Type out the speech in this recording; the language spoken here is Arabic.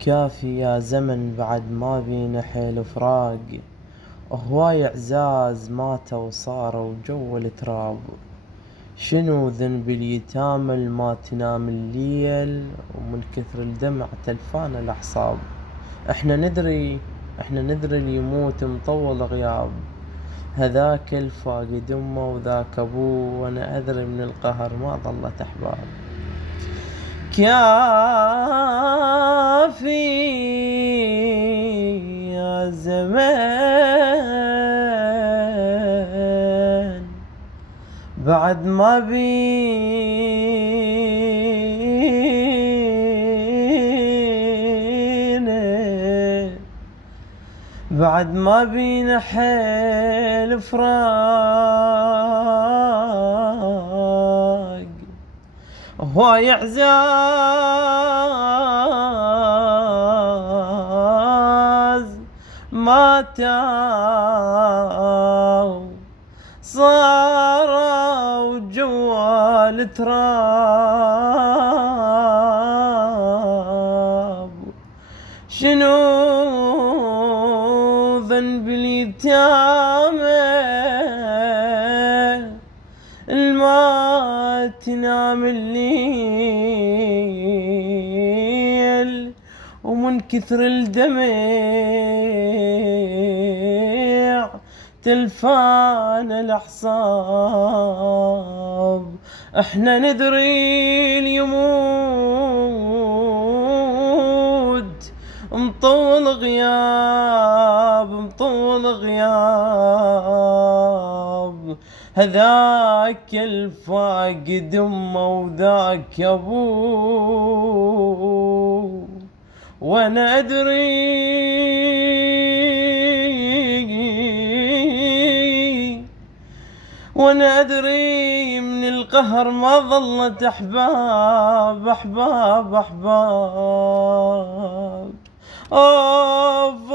كافي يا زمن بعد ما بينا حيل فراق. هواي اعزاز ماتوا وصاروا جو التراب. شنو ذنب اليتامى ما تنام الليل، ومن كثر الدمع تلفان الاعصاب. احنا ندري احنا ندري اللي يموت مطول غياب. هذاك الفاقد امه وذاك ابوه، وانا ادري من القهر ما ظلت احباب. كافي يا زمان بعد ما بينا حيل فراق. هواي اعزاز ماتوا صاروا جوا التراب. شنو ذنب اليتامى الما تنام الليل، ومن كثر الدمع تلفان الاحصاب. احنا ندري اليموت مطول غياب. هذاك الفاقد امه وذاك ابوه، وانا ادري من القهر ما ظلت احباب. اوف